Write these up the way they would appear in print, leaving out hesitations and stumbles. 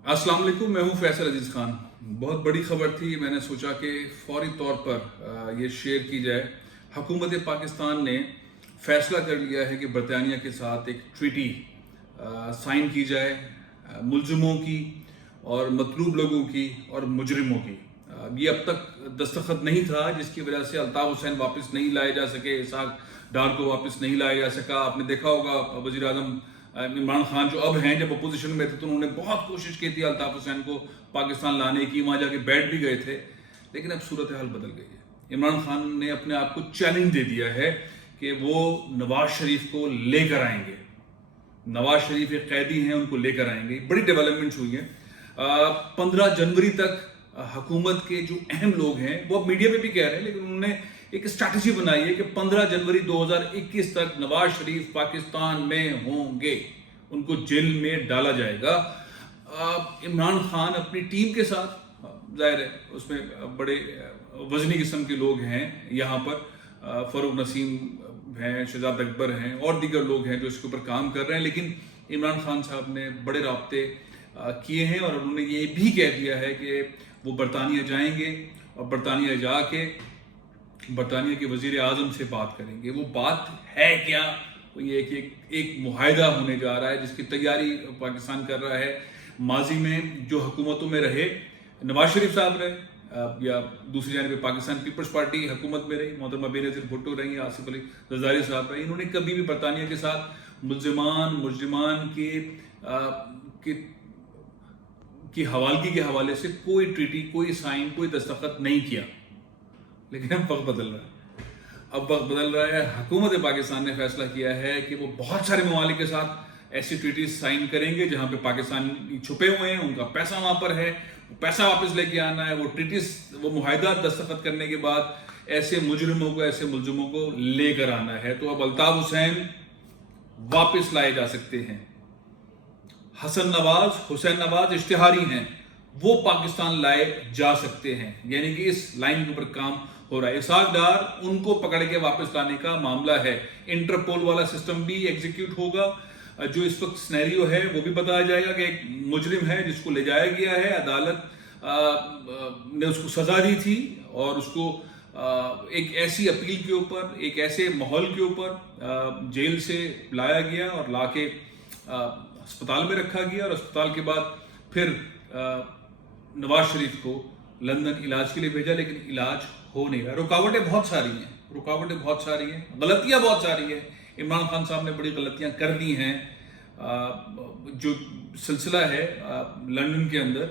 अस्सलाम वालेकुम, मैं हूं फैसल अजीज़ खान। बहुत बड़ी खबर थी, मैंने सोचा कि फौरी तौर पर ये शेयर की जाए। हुकूमत पाकिस्तान ने फैसला कर लिया है कि बरतानिया के साथ एक ट्रीटी साइन की जाए, मुलजिमों की और मतलूब लोगों की और मुजरिमों की। ये अब तक दस्तखत नहीं था, जिसकी वजह से अल्ताफ़ हुसैन वापस नहीं लाए जा सके, इसहाक डार को वापस नहीं लाया जा सका। आपने देखा होगा वज़ीर आज़म इमरान खान जो अब हैं, जब अपोजिशन में थे तो उन्होंने बहुत कोशिश की थी अल्ताफ हुसैन को पाकिस्तान लाने की, वहाँ जाके बैठ भी गए थे, लेकिन अब सूरत हाल बदल गई है। इमरान खान ने अपने आप को चैलेंज दे दिया है कि वो नवाज शरीफ को लेकर आएंगे। नवाज शरीफ एक कैदी हैं, उनको लेकर आएंगे। बड़ी डेवलपमेंट्स हुई हैं। 15 जनवरी तक हुकूमत के जो अहम लोग हैं, वो अब मीडिया में भी कह रहे हैं, लेकिन उन्होंने एक स्ट्रैटेजी बनाई है कि 15 जनवरी 2021 तक नवाज शरीफ पाकिस्तान में होंगे, उनको जेल में डाला जाएगा। इमरान खान अपनी टीम के साथ, जाहिर है उसमें बड़े वजनी किस्म के लोग हैं यहाँ पर, फरूक नसीम हैं, शहजाद अकबर हैं और दीगर लोग हैं जो इसके ऊपर काम कर रहे हैं। लेकिन इमरान खान साहब ने बड़े राब्ते किए हैं और उन्होंने ये भी कह दिया है कि वो बरतानिया जाएंगे और बरतानिया जाके बरतानिया के वजीर आज़म से बात करेंगे। वो बात है क्या? वो ये एक मुआहिदा होने जा रहा है जिसकी तैयारी पाकिस्तान कर रहा है। माजी में जो हुकूमतों में रहे, नवाज शरीफ साहब रहे या दूसरी जानिब पाकिस्तान पीपल्स पार्टी हुकूमत में रही, मोहतरमा बेनज़ीर भुट्टो रही, आसिफ अली ज़रदारी साहब रहे, इन्होंने कभी भी बरतानिया के साथ मुलजिमान की हवालगी के हवाले से कोई ट्रीटी, कोई साइन, कोई दस्तखत नहीं किया। लेकिन अब वक्त बदल रहा है। अब वक्त बदल रहा है। हुकूमत पाकिस्तान ने फैसला किया है कि वो बहुत सारे ममालिक के साथ ऐसी ट्रीटी साइन करेंगे जहां पे पाकिस्तानी छुपे हुए हैं, उनका पैसा वहां पर है, वो पैसा वापस लेके आना है। वो ट्रीटी, वो मुआहिदा दस्तखत करने के बाद ऐसे मुजरिमों को, ऐसे मुलजिमों को लेकर आना है। तो अब अल्ताफ हुसैन वापस लाए जा सकते हैं। हसन नवाज, हुसैन नवाज इश्तिहारी हैं, वो पाकिस्तान लाए जा सकते हैं। यानी कि इस लाइन के ऊपर काम हो रहा है। इसहाक डार, उनको पकड़ के वापस लाने का मामला है। इंटरपोल वाला सिस्टम भी एग्जीक्यूट होगा। जो इस वक्त सिनेरियो है वो भी बताया जाएगा कि एक मुजरिम है जिसको ले जाया गया है, अदालत ने उसको सजा दी थी और उसको एक ऐसी अपील के ऊपर, एक ऐसे माहौल के ऊपर जेल से लाया गया और लाके अस्पताल में रखा गया और अस्पताल के बाद फिर नवाज शरीफ को लंदन इलाज के लिए भेजा। लेकिन इलाज हो नहीं रहा। रुकावटें बहुत सारी हैं, गलतियां बहुत सारी हैं। इमरान खान साहब ने बड़ी गलतियां कर दी हैं। जो सिलसिला है लंदन के अंदर,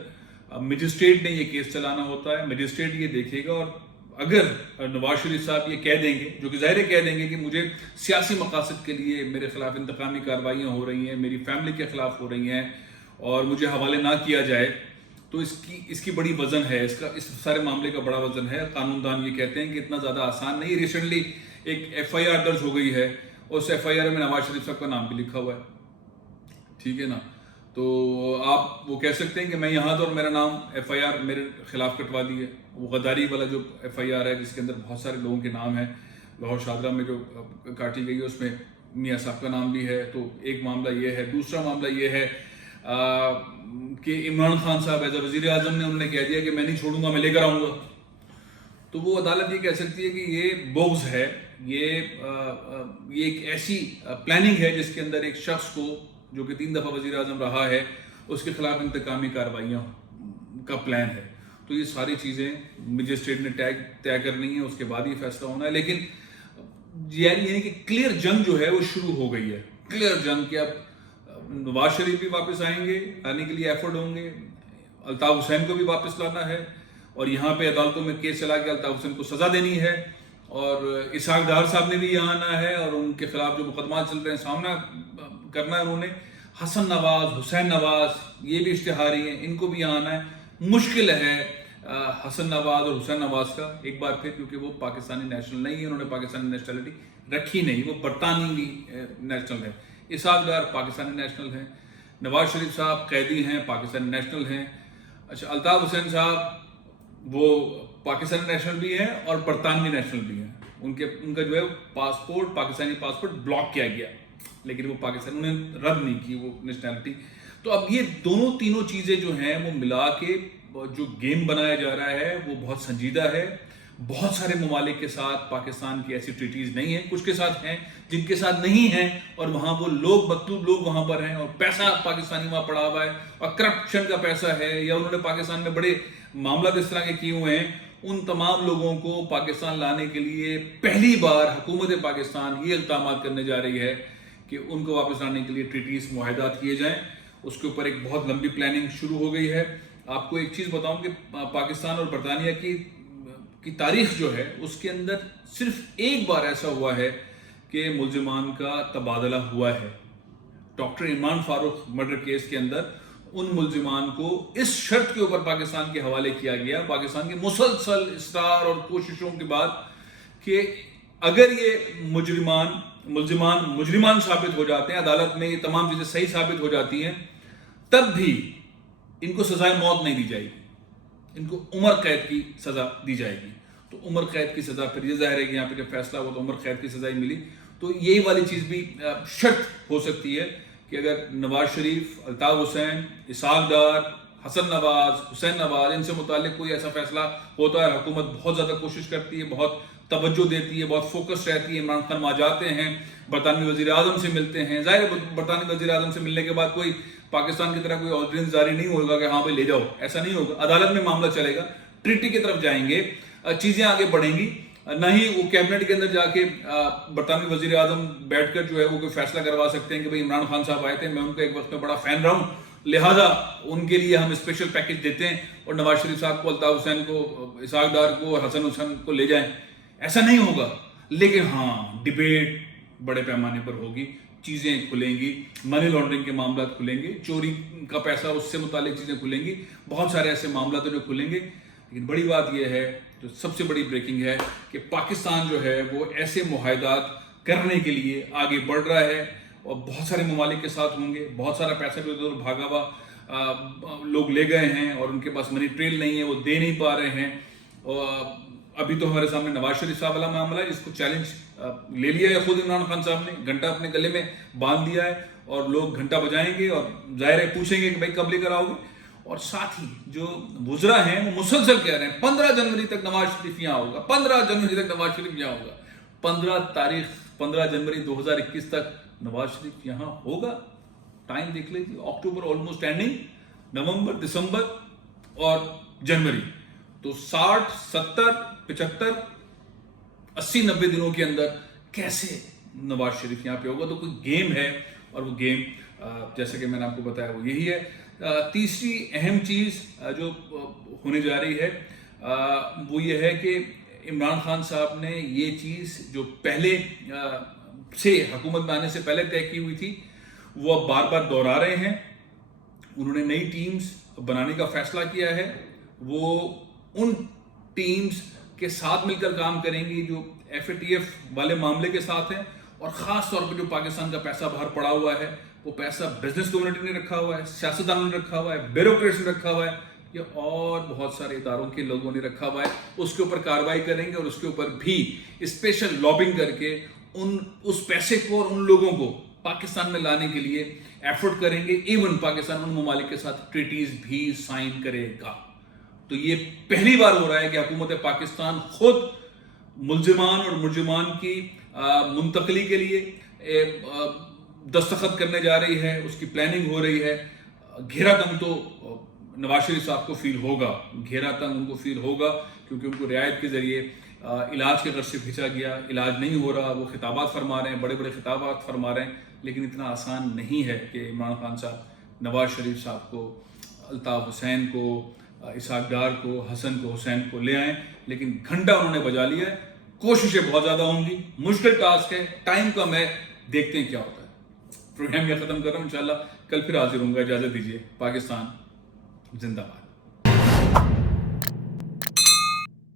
मजिस्ट्रेट ने ये केस चलाना होता है, मजिस्ट्रेट ये देखेगा। और अगर नवाज शरीफ साहब ये कह देंगे, जो कि ज़ाहिर कह देंगे कि मुझे सियासी मकासद के लिए मेरे खिलाफ इंतकामी कार्रवाइयाँ हो रही हैं, मेरी फैमिली के खिलाफ हो रही हैं और मुझे हवाले ना किया जाए, तो इसकी बड़ी वजन है, इस सारे मामले का बड़ा वजन है। कानूनदान ये कहते हैं कि इतना ज़्यादा आसान नहीं। रिसेंटली एक FIR दर्ज हो गई है, उस FIR में नवाज शरीफ साहब का नाम भी लिखा हुआ है, ठीक है ना। तो आप वो कह सकते हैं कि मैं यहाँ था और मेरा नाम FIR मेरे खिलाफ कटवा दी है। वो गद्दारी वाला जो FIR है जिसके अंदर बहुत सारे लोगों के नाम हैं, लाहौर शादरा में जो काटी गई है उसमें मियाँ साहब का नाम भी है। तो एक मामला ये है। दूसरा मामला ये है कि इमरान खान साहब एज वज़ीर आज़म ने उन्होंने कह दिया कि मैं नहीं छोड़ूंगा, मैं लेकर आऊँगा। तो वो अदालत ये कह सकती है कि ये बोग्स है, ये एक ऐसी प्लानिंग है जिसके अंदर एक शख्स को, जो कि 3 दफ़ा वज़ीर आज़म रहा है, उसके खिलाफ इंतकामी कार्रवाइयाँ का प्लान है। तो ये सारी चीज़ें मजिस्ट्रेट ने तय करनी है, उसके बाद ये फैसला होना है। लेकिन यानी कि क्लियर जंग जो है वो शुरू हो गई है। क्लियर जंग कि अब नवाज शरीफ भी वापस आएंगे, आने के लिए एफर्ट होंगे, अल्ताफ हुसैन को भी वापस लाना है और यहाँ पे अदालतों में केस चला के अल्ताफ हुसैन को सज़ा देनी है। और इसहाक डार साहब ने भी यहाँ आना है और उनके खिलाफ जो मुकदमा चल रहे हैं सामना करना है उन्होंने। हसन नवाज, हुसैन नवाज, ये भी इश्तिहारी हैं, इनको भी यहाँ आना है। मुश्किल है हसन नवाज और हुसैन नवाज का एक बार फिर, क्योंकि वो पाकिस्तानी नेशनल नहीं है, उन्होंने पाकिस्तानी नेशनलिटी रखी नहीं, वो बरतानवी नेशनल है। इसहाक डार पाकिस्तानी नेशनल हैं, नवाज शरीफ साहब कैदी हैं, पाकिस्तानी नेशनल हैं। अच्छा, अल्ताफ हुसैन साहब वो पाकिस्तानी नेशनल भी हैं और बरतानवी नेशनल भी हैं। उनका जो है पासपोर्ट, पाकिस्तानी पासपोर्ट ब्लॉक किया गया, लेकिन वो पाकिस्तान, उन्होंने रद्द नहीं की वो नेशनैलिटी। تو اب یہ دونوں تینوں چیزیں جو ہیں وہ ملا کے جو گیم بنایا جا رہا ہے وہ بہت سنجیدہ ہے. بہت سارے ممالک کے ساتھ پاکستان کی ایسی ٹریٹیز نہیں ہیں, کچھ کے ساتھ ہیں, جن کے ساتھ نہیں ہیں, اور وہاں وہ لوگ مطلوب لوگ وہاں پر ہیں, اور پیسہ پاکستانی وہاں پڑا ہوا ہے, اور کرپشن کا پیسہ ہے, یا انہوں نے پاکستان میں بڑے معاملات اس طرح کے کیے ہوئے ہیں. ان تمام لوگوں کو پاکستان لانے کے لیے پہلی بار حکومت پاکستان یہ اقدامات کرنے جا رہی ہے کہ ان کو واپس لانے کے لیے ٹریٹیز معاہدات کیے جائیں. اس کے اوپر ایک بہت لمبی پلاننگ شروع ہو گئی ہے. آپ کو ایک چیز بتاؤں کہ پاکستان اور برطانیہ کی تاریخ جو ہے اس کے اندر صرف ایک بار ایسا ہوا ہے کہ ملزمان کا تبادلہ ہوا ہے. Doctor Imran Farooq murder case کے اندر ان ملزمان کو اس شرط کے اوپر پاکستان کے حوالے کیا گیا, پاکستان کے مسلسل اصرار اور کوششوں کے بعد, کہ اگر یہ مجرمان ثابت ہو جاتے ہیں, عدالت میں یہ تمام چیزیں صحیح ثابت ہو جاتی ہیں, تب بھی ان کو سزائے موت نہیں دی جائے گی, ان کو عمر قید کی سزا دی جائے گی. تو عمر قید کی سزا, پھر یہ ظاہر ہے کہ یہاں پہ جب فیصلہ ہوا تو عمر قید کی سزا ہی ملی. تو یہی والی چیز بھی شرط ہو سکتی ہے کہ اگر نواز شریف, الطاف حسین, اسحاق ڈار, حسن نواز, حسین نواز, ان سے متعلق کوئی ایسا فیصلہ ہوتا ہے, حکومت بہت زیادہ کوشش کرتی ہے, بہت توجہ دیتی ہے, بہت فوکس رہتی ہے. عمران خان وہاں جاتے ہیں, برطانوی وزیر اعظم سے ملتے ہیں. ظاہر ہے برطانوی وزیر اعظم سے ملنے کے بعد کوئی پاکستان کی طرح کوئی آرڈیننس جاری نہیں ہوگا کہ ہاں بھائی لے جاؤ, ایسا نہیں ہوگا. عدالت میں معاملہ چلے گا, ٹریٹی کی طرف جائیں گے, چیزیں آگے بڑھیں گی. نہ ہی وہ کیبنٹ کے اندر جا کے برطانوی وزیر اعظم بیٹھ کر جو ہے وہ کوئی فیصلہ کروا سکتے ہیں کہ بھئی عمران خان صاحب آئے تھے, میں ان کا ایک وقت میں بڑا فین رہا ہوں, لہٰذا ان کے لیے ہم اسپیشل پیکج دیتے ہیں, اور نواز شریف صاحب کو, الطاف حسین کو, اسحاق ڈار کو, حسن حسین کو لے جائیں. ایسا نہیں ہوگا. لیکن ہاں ڈیبیٹ بڑے پیمانے پر ہوگی, چیزیں کھلیں گی, منی لانڈرنگ کے معاملات کھلیں گے, چوری کا پیسہ اس سے متعلق چیزیں کھلیں گی, بہت سارے ایسے معاملات ہیں جو کھلیں گے. لیکن بڑی بات یہ ہے, جو سب سے بڑی بریکنگ ہے, کہ پاکستان جو ہے وہ ایسے معاہدات کرنے کے لیے آگے بڑھ رہا ہے, اور بہت سارے ممالک کے ساتھ ہوں گے. بہت سارا پیسہ جو ادھر بھاگا ہوا لوگ لے گئے ہیں, اور ان کے پاس منی ٹریل نہیں ہے, وہ دے نہیں پا رہے ہیں. اور ابھی تو ہمارے سامنے نواز شریف صاحب والا معاملہ ہے, جس کو چیلنج لے لیا ہے خود عمران خان صاحب نے, گھنٹہ اپنے گلے میں باندھ دیا ہے, اور لوگ گھنٹہ بجائیں گے اور ظاہر ہے پوچھیں گے کہ بھائی کب لے کر آؤ گے. اور ساتھ ہی جو وزراء ہیں وہ مسلسل کہہ رہے ہیں 15 جنوری تک نواز شریف یہاں ہوگا, 15 جنوری تک نواز شریف یہاں ہوگا. 15 جنوری 2021 تک نواز شریف یہاں ہوگا. ٹائم دیکھ لیجیے, اکتوبر آلموسٹ اینڈنگ, نومبر, دسمبر اور جنوری, تو 60, 70, 75, 80, 90 دنوں کے اندر کیسے نواز شریف یہاں پہ ہوگا. تو کوئی گیم ہے, اور وہ گیم جیسے کہ میں نے آپ کو بتایا وہ یہی ہے. تیسری اہم چیز جو ہونے جا رہی ہے وہ یہ ہے کہ عمران خان صاحب نے یہ چیز جو پہلے سے حکومت میں آنے سے پہلے طے کی ہوئی تھی وہ اب بار بار دہرا رہے ہیں. انہوں نے نئی ٹیمز بنانے کا فیصلہ کیا ہے. وہ ان ٹیمز کے ساتھ مل کر کام کریں گی جو FATF والے معاملے کے ساتھ ہیں, اور خاص طور پہ جو پاکستان کا پیسہ باہر پڑا ہوا ہے, وہ پیسہ بزنس کمیونٹی نے رکھا ہوا ہے, سیاستدانوں نے رکھا ہوا ہے, بیوروکریٹس نے رکھا ہوا ہے, یا اور بہت سارے اداروں کے لوگوں نے رکھا ہوا ہے. اس کے اوپر کارروائی کریں گے, اور اس کے اوپر بھی اسپیشل لابنگ کر کے اس پیسے کو اور ان لوگوں کو پاکستان میں لانے کے لیے ایفرٹ کریں گے. ایون پاکستان ان ممالک کے ساتھ ٹریٹیز بھی سائن کرے گا. تو یہ پہلی بار ہو رہا ہے کہ حکومت پاکستان خود ملزمان اور مجرمان کی منتقلی کے لیے دستخط کرنے جا رہی ہے, اس کی پلاننگ ہو رہی ہے. گھیرا تنگ تو نواز شریف صاحب کو فیل ہوگا, گھیرا تنگ ان کو فیل ہوگا, کیونکہ ان کو رعایت کے ذریعے علاج کے غرض سے بھیجا گیا, علاج نہیں ہو رہا, وہ خطابات فرما رہے ہیں, بڑے بڑے خطابات فرما رہے ہیں. لیکن اتنا آسان نہیں ہے کہ عمران خان صاحب نواز شریف صاحب کو, الطاف حسین کو, اسحاق ڈار کو, حسن کو, حسین کو لے آئیں. لیکن گھنٹہ انہوں نے بجا لیا ہے. کوششیں بہت زیادہ ہوں گی, مشکل ٹاسک ہے, ٹائم کم ہے, دیکھتے ہیں کیا ہوتا ہے. پروگرام یہ ختم کر رہا ہوں, انشاءاللہ کل پھر حاضر ہوں گا. اجازت دیجیے. پاکستان زندہ باد.